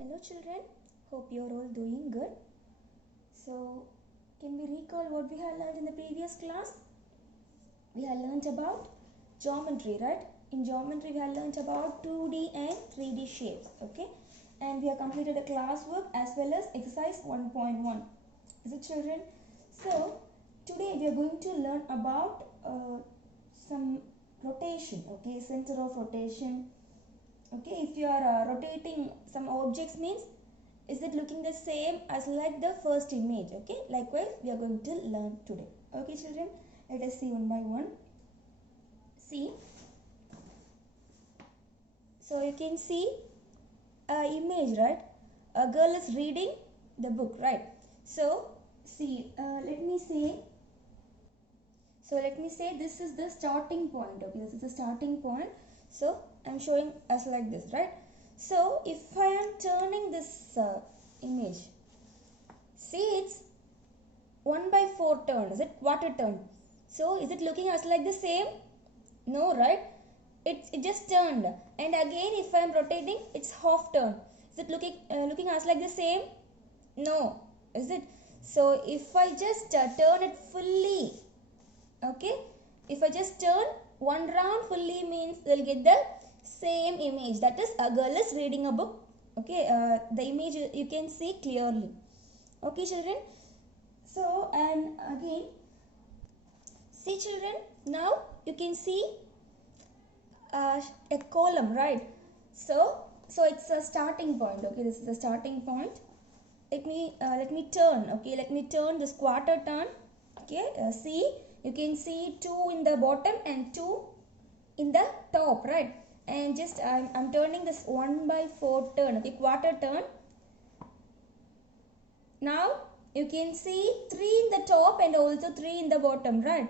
Hello children, hope you are all doing good. So, can we recall what we had learned in the previous class? We had learned about geometry, right? In geometry, we had learned about 2D and 3D shapes, okay? And we have completed the classwork as well as exercise 1.1. Is it children? So, today we are going to learn about some rotation, okay? Center of rotation. Okay, if you are rotating some objects means is it looking the same as like the first image? Okay, likewise we are going to learn today. Okay children, let us see one by one. See, so you can see a image, right? A girl is reading the book, right? So see, let me say this is the starting point. Okay, this is the starting point. So I'm showing us like this, right? So if I am turning this image, see it's 1/4 turn. Is it quarter turn? So is it looking as like the same? No, right? It just turned. And again, if I am rotating, it's half turn. Is it looking as like the same? No, is it? So if I just turn it fully, okay, if I just turn one round fully means they'll get the same image, that is a girl is reading a book. Okay, the image you can see clearly. Okay children, so and again see children, now you can see a column, right? So it's a starting point. Okay, this is the starting point. Let me turn. Okay, let me turn this quarter turn. Okay, see, you can see 2 in the bottom and 2 in the top, right? And just I'm turning this 1/4 turn. Okay, quarter turn. Now you can see 3 in the top and also 3 in the bottom, right?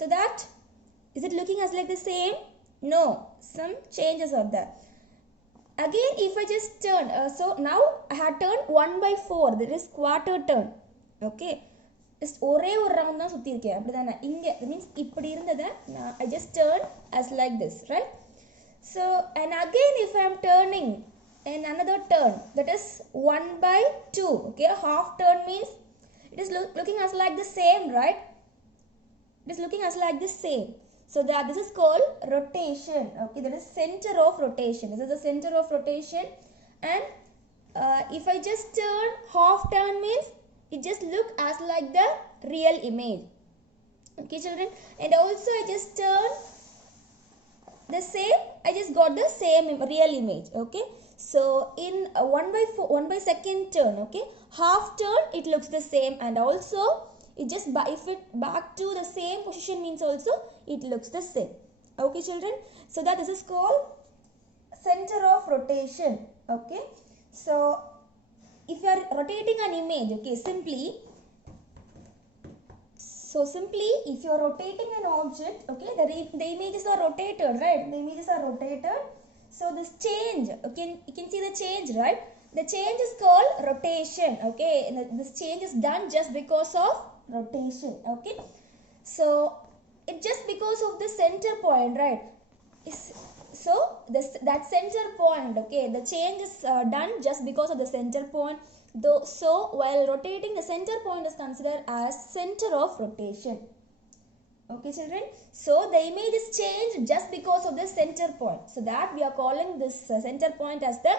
So that is it looking as like the same? No, some changes are there. Again, if I just turn, so now I had turned 1/4. There is quarter turn. Okay, just ஒரே ஒரு round தான் சுத்தி இருக்கேன் அப்படிதானே. இங்க means இப்படி இருந்ததை I just turn as like this, right? So and again if I am turning and another turn, that is 1/2. Okay, half turn means it is looking as like the same, right? It is looking as like the same. So that this is called rotation. Okay, that is center of rotation. This is the center of rotation. And if I just turn half turn means it just look as like the real image. Okay children, and also I just turn the same, I just got the same real image. Okay, so in 1/2 turn, okay, half turn it looks the same, and also it just if it back to the same position means also it looks the same. Okay children, so that this is called center of rotation. Okay, so if you are rotating an image, okay, simply if you are rotating an object, okay, the images are rotated, right? The images are rotated. So this change, okay, you can see the change, right? The change is called rotation. Okay, and this change is done just because of rotation. Okay, so it just because of the center point, right? So that center point, okay, the change is done just because of the center point. So while rotating, the center point is considered as center of rotation. Okay children, so the image is changed just because of the center point, so that we are calling this center point as the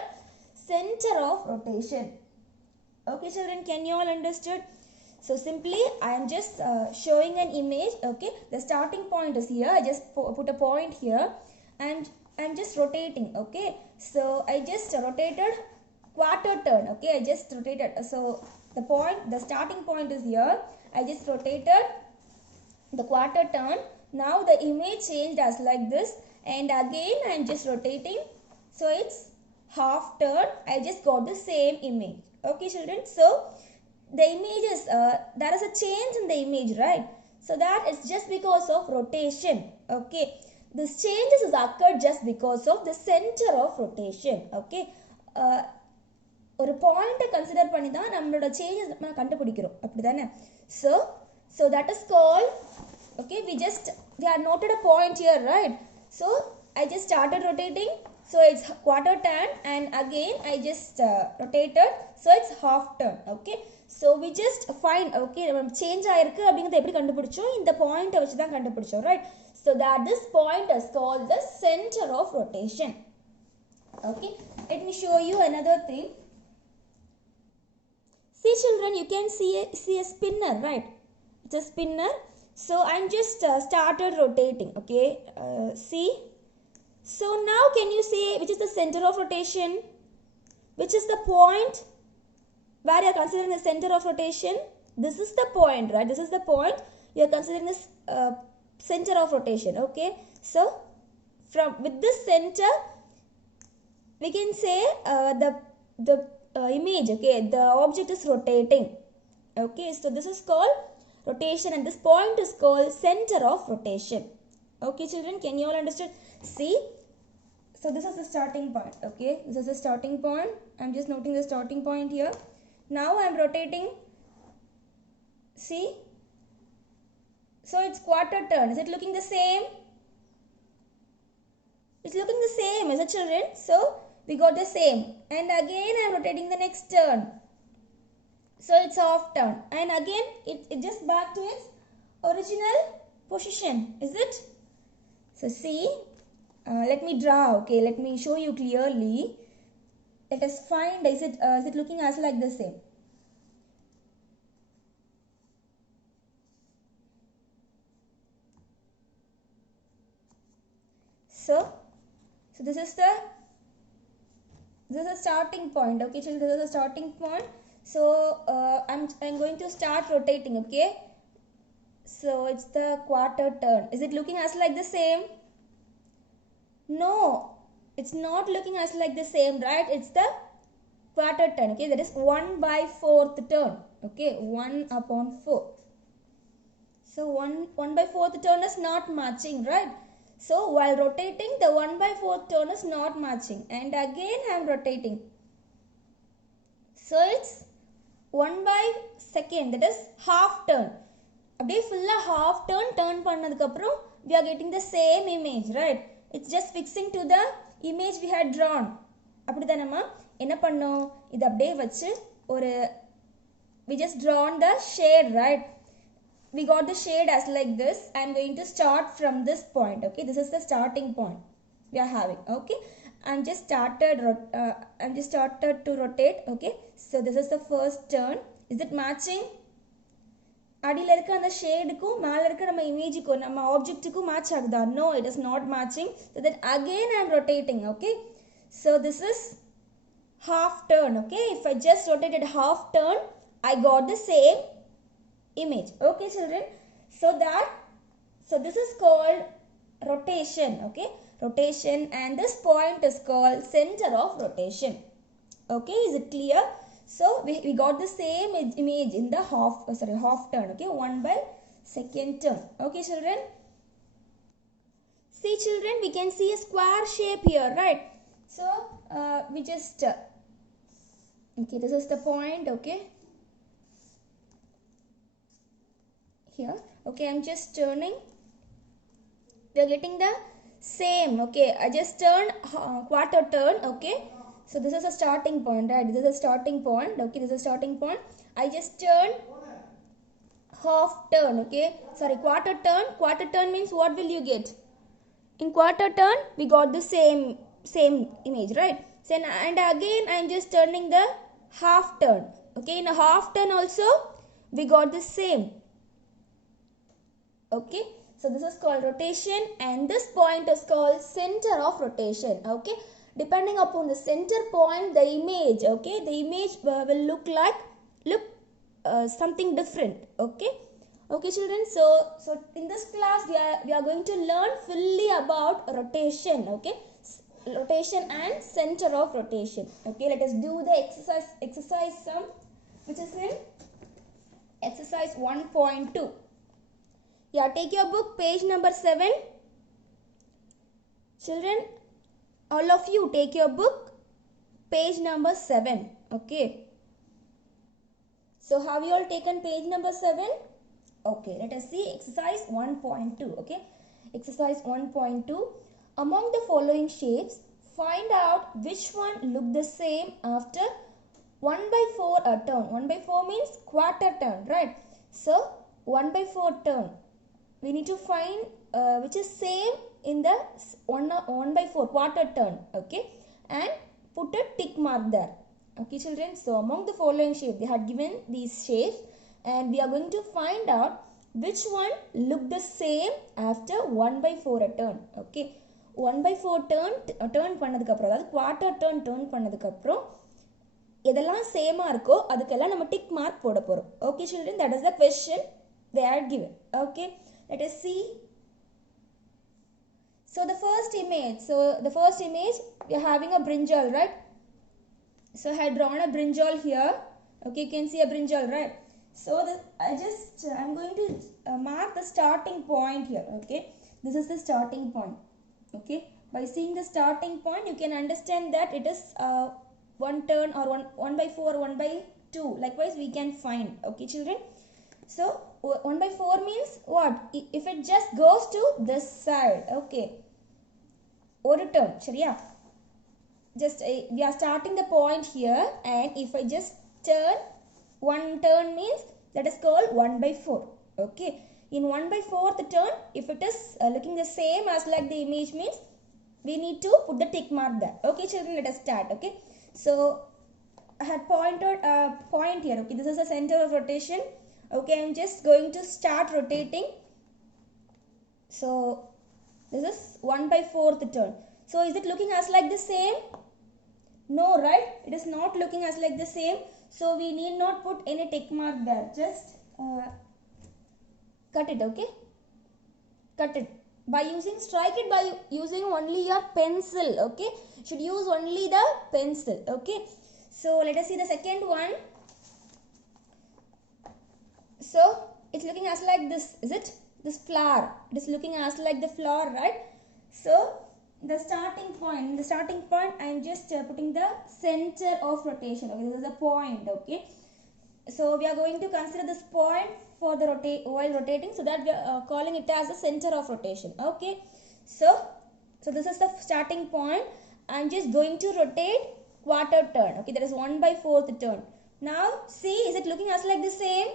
center of rotation. Okay children, can you all understood? So simply I am just showing an image. Okay, the starting point is here. I just put a point here and I'm just rotating. Okay, so I just rotated quarter turn. Okay, I just rotated. So the starting point is here. I just rotated the quarter turn. Now the image changed as like this, and again I am just rotating, so it's half turn. I just got the same image. Okay children, so the image is there is a change in the image, right? So that is just because of rotation. Okay, this changes is occurred just because of the center of rotation. Okay, ஒரு பாயிண்ட்டை consider பண்ணி தான் நம்மளோட changes நம்ம கண்டுபிடிக்கிறோம், அப்படிதானே? So that is called, okay, we had noted a point here, right? So I just started rotating, So it's quarter turn, and again I just rotated, so it's half turn. Okay, so we just find, okay, change ஆயிருக்கு அப்படிங்கறத எப்படி கண்டுபிடிச்சோம், இந்த point வச்சு தான் கண்டுபிடிச்சோம், right? So that this point is called the center of rotation. Okay, let me show you another thing. See children, you can see a spinner, right? It's a spinner. So I'm just started rotating. Okay, see. So now can you say which is the center of rotation? Which is the point where you are considering the center of rotation? This is the point, right? This is the point you are considering this center of rotation. Okay, so from with this center we can say the image, okay, the object is rotating. Okay, so this is called rotation, and this point is called center of rotation. Okay children, can you all understand? See, so this is the starting point. Okay, this is the starting point. I'm just noting the starting point here. Now I'm rotating. See, so it's quarter turn. Is it looking the same? It's looking the same, is it children? So we got the same, and again I'm rotating the next turn, so it's half turn, and again it just back to its original position, is it? So see, let me draw. Okay, let me show you clearly. Let us find, is it looking as like the same? So this is the starting point. Okay children, this is the starting point. So I'm going to start rotating. Okay, so it's the quarter turn. Is it looking as like the same? No, it's not looking as like the same, right? It's the quarter turn. Okay, that is 1/4 turn. Okay, 1/4. So 1/4 turn is not matching, right? So while rotating, the 1/4 turn is not matching, and again I am rotating. So it's 1/2, that is half turn. அப்படியே full half turn பண்ணதுக்கு அப்புறம் we are getting the same image, right? It's just fixing to the image we had drawn. அப்படிதானம்மா? என்ன பண்ணோம், இது அப்படியே வச்சு ஒரு we just drawn the shade, right? We got the shade as like this. I am going to start from this point. Okay, this is the starting point we are having. Okay, I'm just started to rotate. Okay, so this is the first turn. Is it matching? அடியில இருக்க அந்த ஷேடுக்கும் மேல இருக்க நம்ம இமேஜுக்கும் நம்ம ஆப்ஜெக்ட்டுக்கும் match ஆகுதா? No, it is not matching. So that again I am rotating. Okay, so this is half turn. Okay, if I just rotated half turn, I got the same image. Okay children, so this is called rotation. Okay, rotation, and this point is called center of rotation. Okay, is it clear? So we got the same image in the half turn. Okay, 1/2 turn. Okay children, see children, we can see a square shape here, right? So we just okay, this is the point. Okay, here. Okay, I'm just turning. We are getting the same. Okay, I just turned quarter turn. Okay, so this is a starting point, right? This is a starting point. Okay, this is a starting point. I just turned half turn. Okay, sorry, quarter turn. Quarter turn means what will you get? In quarter turn we got the same image, right? So, and again I'm just turning the half turn. Okay, in a half turn also we got the same. Okay, so this is called rotation, and this point is called center of rotation. Okay, depending upon the center point, the image, okay, the image will look something different. Okay, okay children, so in this class we are going to learn fully about rotation. Okay, rotation and center of rotation. Okay, let us do the exercise sum, which is in exercise 1.2. Yeah, take your book, page number 7. Children, all of you take your book, page number 7. Okay, so have you all taken page number 7? Okay, let us see exercise 1.2. Okay, exercise 1.2. Among the following shapes, find out which one look the same after 1 by 4 a turn. 1 by 4 means quarter turn, right? So 1 by 4 turn. We need to find which is same in the 1 by 4 quarter turn, okay? And put a tick mark there. Okay, children. So among the following shapes, they had given these shapes, and we are going to find out which one look the same after 1 by 4 a turn. Okay, 1 by 4 turn பண்ணதுக்கு அப்புறம், அதாவது quarter turn பண்ணதுக்கு அப்புறம் எதெல்லாம் சேமா இருக்கோ அதுக்கெல்லாம் நம்ம டிக் மார்க் போட போறோம். Okay children, that is the question they are given. Okay, let us see. So the first image we are having a brinjal, right? So I had drawn a brinjal here. Okay, you can see a brinjal, right? So I'm going to mark the starting point here. Okay, this is the starting point. Okay, by seeing the starting point you can understand that it is one turn or 1 by 4, 1 by 2. Likewise we can find. Okay children, so 1 by 4 means what? If it just goes to this side. Okay, or turn, சரியா? Just we are starting the point here, and if I just turn, one turn means that is called 1 by 4. Okay, in 1 by 4th turn, if it is looking the same as like the image means we need to put the tick mark there. Okay children, let us start. Okay, so I had pointed a point here. Okay, this is the center of rotation. Okay, I'm just going to start rotating. So this is 1 by 4th turn. So is it looking as like the same? No, right? It is not looking as like the same. So we need not put any tick mark there. Just cut it. Okay, cut it by strike it by using only your pencil. Okay, should use only the pencil. Okay, so let us see the second one. So it's looking as like this. Is it this flower? It is looking as like the flower, right? So the starting point, I am just putting the center of rotation. Okay, this is a point. Okay, so we are going to consider this point for the while rotating, so that we are calling it as the center of rotation. Okay, so this is the starting point. I am just going to rotate quarter turn. Okay, that is 1 by 4th turn. Now see, is it looking as like the same?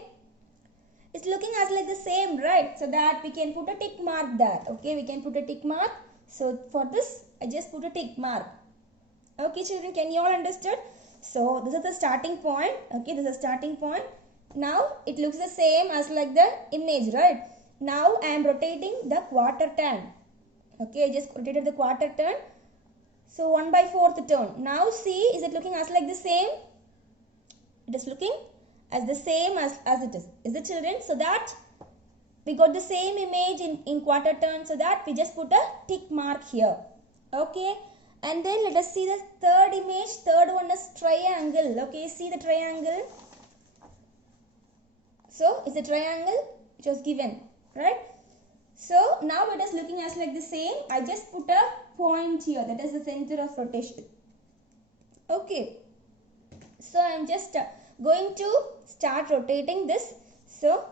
It's looking as like the same, right? So that we can put a tick mark there. Okay, we can put a tick mark. So for this I just put a tick mark. Okay children, can you all understood? So this is the starting point. Okay, this is the starting point. Now it looks the same as like the image, right? Now I am rotating the quarter turn. Okay, I just rotated the quarter turn. So 1 by 4th turn. Now see, is it looking as like the same? It is looking as the same as it is. Is it children? So that we got the same image in quarter turn, so that we just put a tick mark here. Okay, and then let us see the third image. Third one is triangle. Okay, see the triangle. So it's a triangle which was given, right? So now it is looking as like the same. I just put a point here, that is the center of rotation. Okay, so I'm just going to start rotating this. So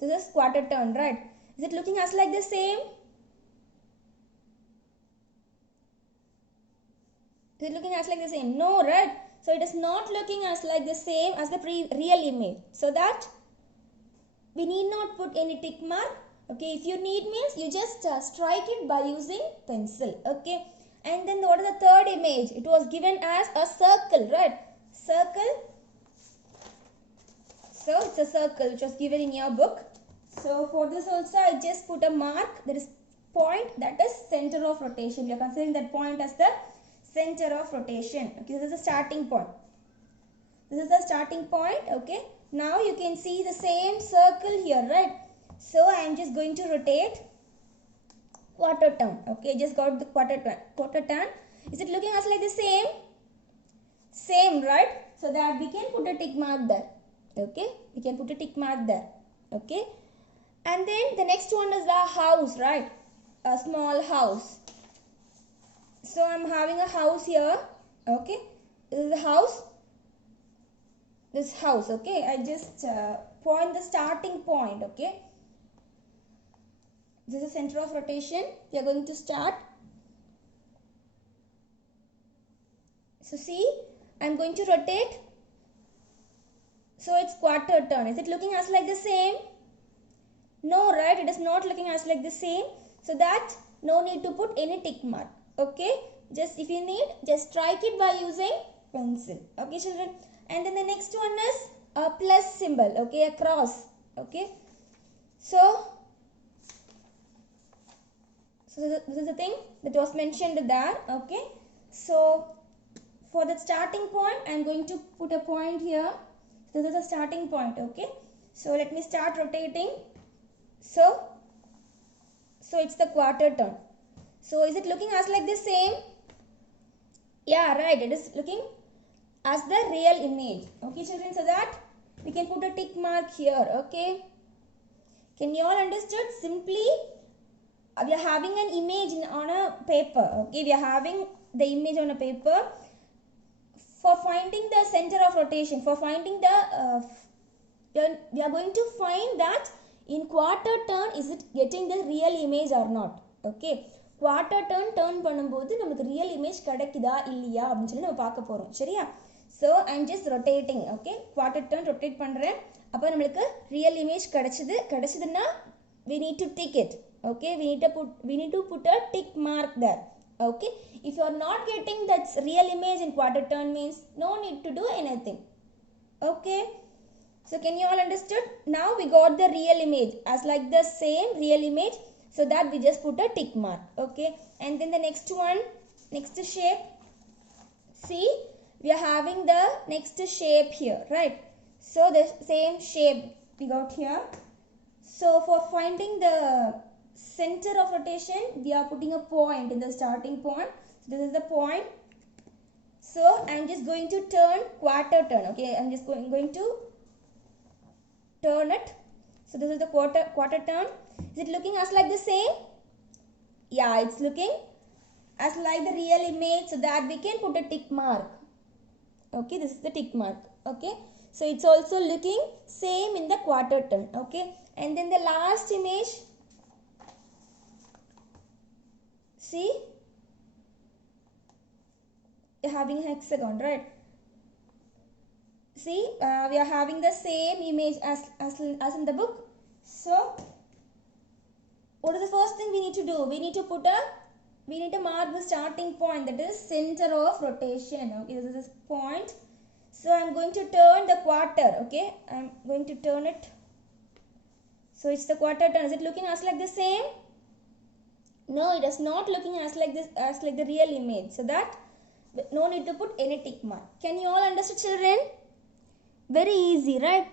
this is quarter turn, right? Is it looking as like the same? Is it looking as like the same? No, right? So it is not looking as like the same as the real image. So that we need not put any tick mark. Okay, if you need means you just strike it by using pencil. Okay, and then what is the third image? It was given as a circle, right? Circle. So it's a circle which was given in your book. So for this also I just put a mark, that is point, that is center of rotation. We are considering that point as the center of rotation. Okay, this is the starting point. This is the starting point. Okay, now you can see the same circle here, right? So I am just going to rotate quarter turn. Okay, just got the quarter turn. Is it looking as like the same? Same, right? So that we can put a tick mark there. Okay, we can put a tick mark there. Okay, and then the next one is the house, right? A small house. So I'm having a house here. Okay, this is the house. This house. Okay, I just point the starting point. Okay, this is center of rotation. We are going to start. So see, I'm going to rotate. So it's quarter turn. Is it looking as like the same? No, right? It is not looking as like the same. So that no need to put any tick mark. Okay. Just if you need, just strike it by using pencil. Okay, children. And then the next one is a plus symbol. Okay, a cross. Okay. So this is the thing that was mentioned there. Okay. So for the starting point, I am going to put a point here. This is the starting point. Okay. So let me start rotating. So it's the quarter turn. So is it looking as like the same? Yeah, right. It is looking as the real image. Okay, children. So that we can put a tick mark here. Okay. Can you all understood? Simply, we are having an image on a paper. Okay, we are having the image on a paper. For finding the center of rotation, for finding the, we are going to find that in quarter turn, is it getting the real image or not? Okay. Quarter turn பண்ணும்போது நமக்கு real image கிடைக்குதா இல்லையா அப்படினு சொல்லி நம்ம பார்க்க போறோம். சரியா? So I'm just rotating. Okay. Quarter turn rotate பண்றேன். அப்ப நமக்கு real image கிடைச்சதுன்னா we need to tick it. Okay. We need to put a tick mark there. Okay. If you are not getting that real image in quarter turn means no need to do anything. Okay. So can you all understood? Now we got the real image as like the same real image. So that we just put a tick mark. Okay. And then the next one, next shape. See, we are having the next shape here, right? So the same shape we got here. So for finding the center of rotation, we are putting a point in the starting point. So this is the point. So I'm just going to turn quarter turn. Okay. I'm just going to turn it. So this is the quarter turn. Is it looking as like the same? Yeah, it's looking as like the real image, so that we can put a tick mark. Okay, this is the tick mark. Okay, so it's also looking same in the quarter turn. Okay, and then the last image, see, you're having a hexagon, right? See, we are having the same image as in the book. So what is the first thing we need to do? We need to mark the starting point, that is center of rotation. Okay, this is this point. So I'm going to turn the quarter. Okay, I'm going to turn it. So it's the quarter turn. Is it looking as like the same? No, it is not looking as like this, as like the real image. So that no need to put any tick mark. Can you all understand, children? Very easy, right?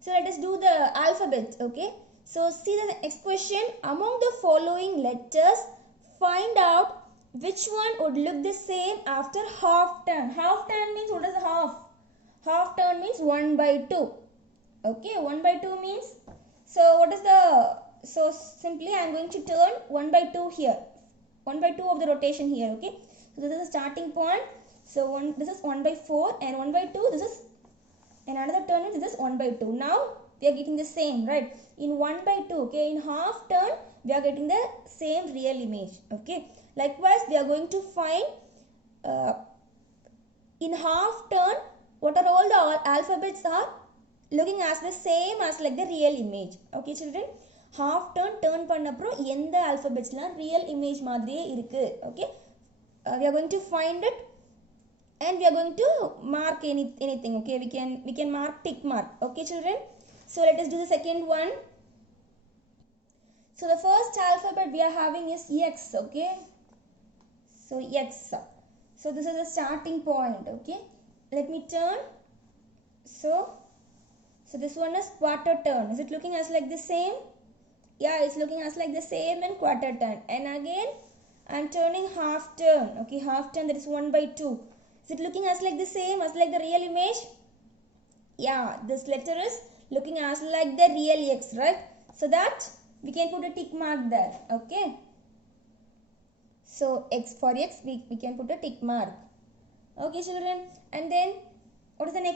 So let us do the alphabet. Okay. So see the next question. Among the following letters, find out which one would look the same after half turn. Half turn means, what is half? Half turn means 1 by 2. Okay, 1 by 2 means, so what is the, so simply I am going to turn 1 by 2 here. 1 by 2 of the rotation here. Okay, so this is the starting point. So this is 1 by 4 and 1 by 2, this is, and another turn means this is 1 by 2. Now we are getting the same, right? In 1 by 2, okay, in half turn we are getting the same real image. Okay, likewise we are going to find in half turn what are all the alphabets are looking as the same as like the real image. Okay, children, half turn பண்ணப்புறம் எந்த alphabetsலாம் real image மாதிரியே இருக்கு. Okay, we are going to find it and we are going to mark anything. Okay, we can mark tick mark. Okay, children, so let us do the second one. So the first alphabet we are having is X. Okay, so X. So this is the starting point. Okay, let me turn. So this one is quarter turn. Is it looking as like the same? Yeah, it's looking as like the same in quarter turn. And again I'm turning half turn. Okay, half turn, that is 1 by 2. Is it looking as like the same as like the real image? Yeah, this letter is looking as like the real X, right? So that we can put a tick mark there. Okay, so X, for X we can put a tick mark. Okay, children, and then what is the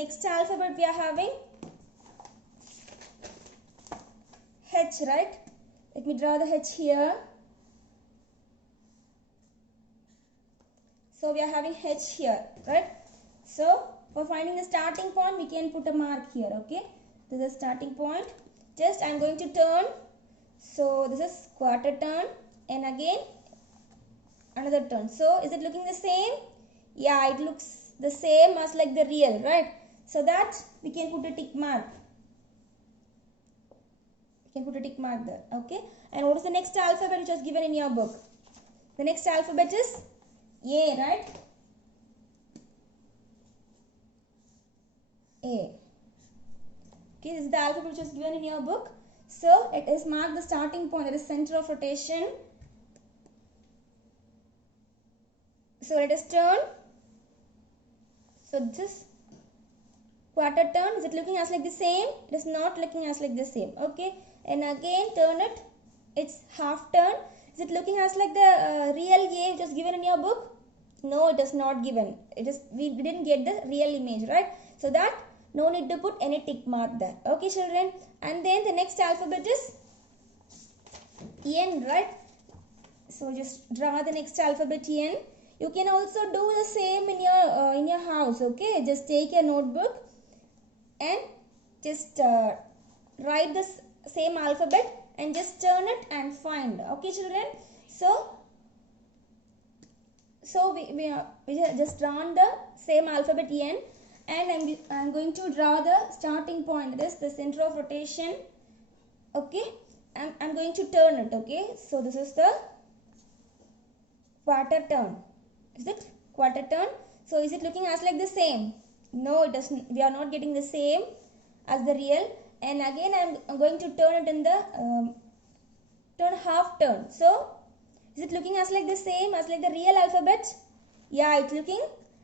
next alphabet we are having? H, right? Let me draw the H here. So we are having H here, right? So for finding the starting point, we can put a mark here, okay? This is starting point. Just I am going to turn. So this is quarter turn and again another turn. So is it looking the same? Yeah, it looks the same as like the real, right? So that we can put a tick mark. You can put a tick mark there, okay? And what is the next alphabet which was given in your book? The next alphabet is A, right? A. Okay, this is the alphabet which was given in your book. So it is marked the starting point, that is center of rotation. So let us turn. So this quarter turn, is it looking as like the same? It is not looking as like the same, okay? And again turn it, it's half turn. Is it looking as like the real A which was given in your book? No, it is not given. It is, we didn't get the real image, right? So that no need to put any tick mark there, okay children? And then the next alphabet is N, right? So just draw the next alphabet N. You can also do the same in your house, okay? Just take a notebook and just write the same alphabet and just turn it and find, okay children? So we have just drawn the same alphabet N, and I'm going to draw the starting point, that is the center of rotation, okay? I'm going to turn it, okay? So this is the quarter turn. Is it quarter turn? So is it looking as like the same? No, it doesn't. We are not getting the same as the real. And again I'm going to turn it in the turn half turn. So is it looking as like the same as like the real alphabet? Yeah, it's looking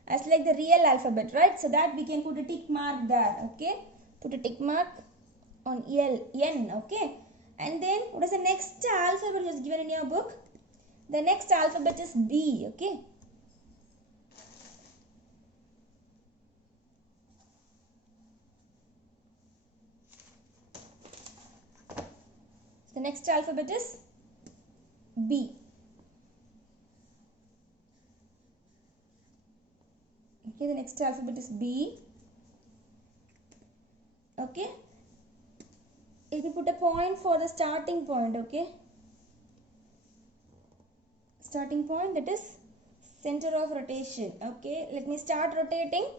as like the real alphabet, right? So that we can put a tick mark there, okay? Put a tick mark on N, okay? And then what is the next alphabet which is given in your book? The next alphabet is B, okay? The next alphabet is B. Okay, the next alphabet is B. Okay. Let me put a point for the starting point, okay? Starting point, that is center of rotation, okay? Let me start rotating.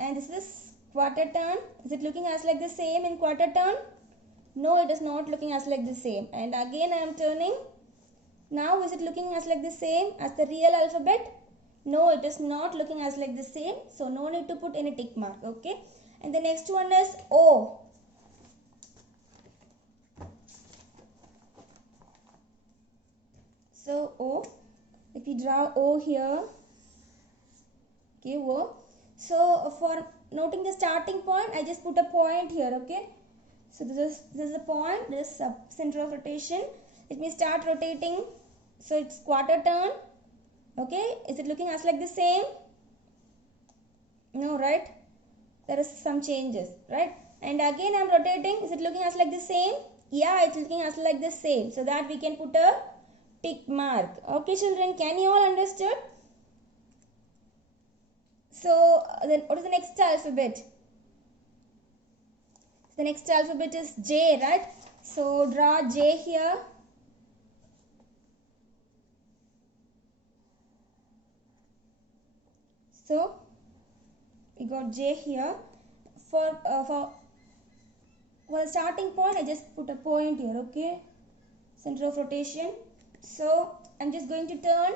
And this is quarter turn. Is it looking as like the same in quarter turn? No, it is not looking as like the same. And again I am turning. Now is it looking as like the same as the real alphabet? No, it is not looking as like the same. So no need to put any tick mark, okay? And the next one is O. So O, if we draw O here, okay, O. So for noting the starting point, I just put a point here, okay? So this is the point, this center of rotation. Let me start rotating. So it's quarter turn, okay? Is it looking as like the same? No, right? There is some changes, right? And again I'm rotating. Is it looking as like the same? Yeah, it's looking as like the same. So that we can put a tick mark. Okay children, can you all understood? So then what is the next alphabet? The next alphabet is J, right? So draw J here. So we got J here. For the starting point, I just put a point here, okay? Center of rotation. So I'm just going to turn.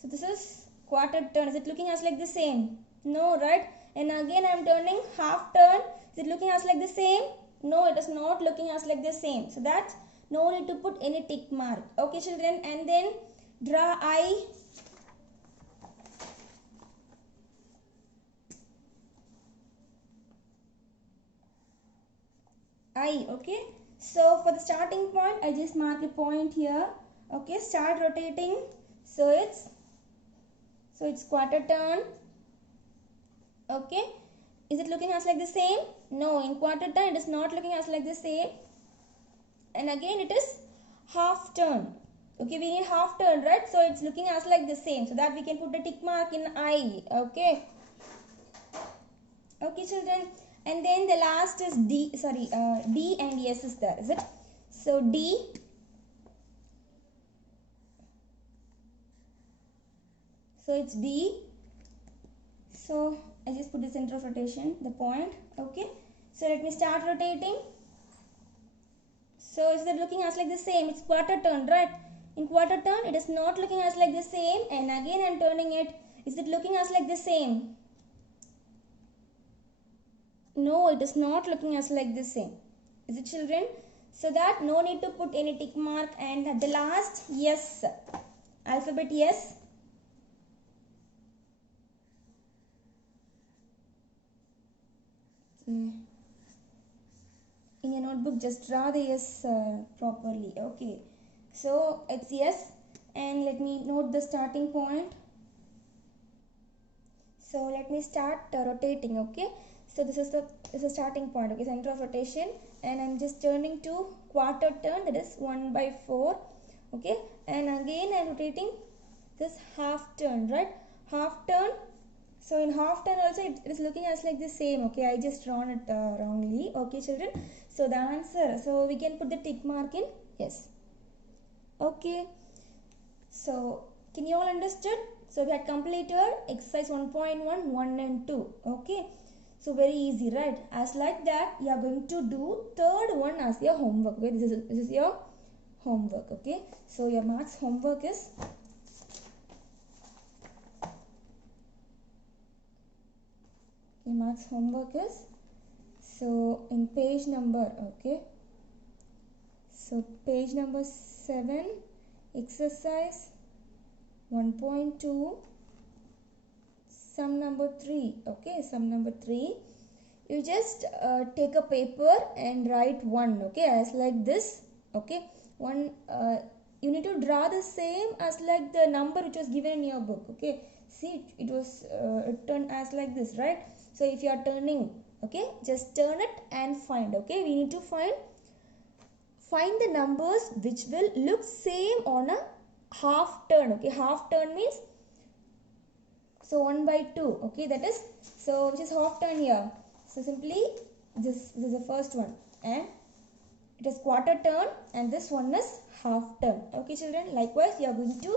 So this is quarter turn. Is it looking as like the same? No, right? And again I'm turning half turn. Is it looking as like the same? No, it is not looking as like the same. So that's no need to put any tick mark. Okay children, and then draw I. Okay? So for the starting point, I just mark a point here. Okay, start rotating. So it's quarter turn. Okay, is it looking as like the same? No, in quarter turn it is not looking as like the same. And again it is half turn. Okay, we need half turn, right? So it's looking as like the same, so that we can put a tick mark in I. Okay. Okay, children. And then the last is D. Sorry, D and S is there. Is it? So D. So it's D. So I just put the center of rotation, the point. Okay. So let me start rotating. So is it looking as like the same? It's quarter turn, right? In quarter turn, it is not looking as like the same. And again, I'm turning it. Is it looking as like the same? No, it is not looking as like the same. Is it, children? So that no need to put any tick mark. And at the last, yes. Alphabet yes. Okay. In your notebook, just draw the yes properly. Okay. So it's yes. And let me note the starting point. So let me start rotating. Okay. So this is the starting point. Okay, center of rotation, and I'm just turning to quarter turn. That is 1/4. Okay, and again I'm rotating this half turn. Right, half turn. So in half turn also it is looking as like the same. Okay, I just drawn it wrongly. Okay, children. So the answer. So we can put the tick mark in yes. Okay. So can you all understood? So we had completed exercise 1.1, 1 and 2. Okay. So very easy, right? As like that, you are going to do third one as your homework. Okay. This is your homework. Okay. So your maths homework is so in page number, okay. So page number 7, exercise 1.2, sum number 3. Okay, sum number 3. You just take a paper and write 1. Okay, as like this. Okay, 1. You need to draw the same as like the number which was given in your book. Okay, see, it was written as like this, right? So if you are turning, okay, just turn it and find. Okay, we need to find the numbers which will look same on a half turn. Okay, half turn means so 1/2. Okay, that is, so which is half turn here. So simply this is the first one, and it is quarter turn, and this one is half turn. Okay, children, likewise you are going to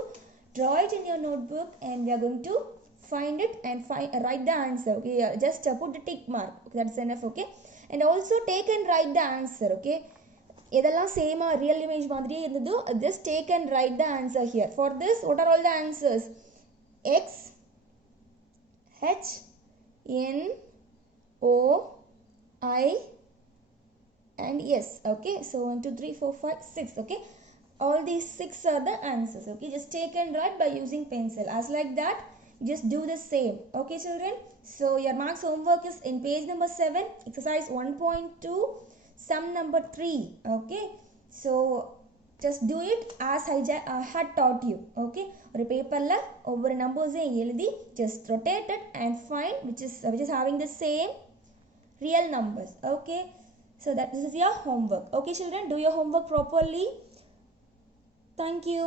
draw it in your notebook, and we are going to find it and write the answer. Okay, just put the tick mark. Okay, that's enough. Okay, and also take and write the answer. Okay, இதெல்லாம் சேமா real image மாதிரியே இருந்தது, just take and write the answer here. For this, what are all the answers? X, H, N, O, I and yes. Okay, so 1 2 3 4 5 6. Okay, all these 6 are the answers. Okay, just take and write by using pencil. As like that, just do the same. Okay, children, so your marks homework is in page number 7, exercise 1.2, sum number 3. Okay, so just do it as I had taught you. Okay, ஒரு பேப்பர்ல ஒவ்வொரு நம்பர்ஸையும் எழுதி just rotate it and find which is having the same real numbers. Okay, so this is your homework. Okay, children, do your homework properly. Thank you.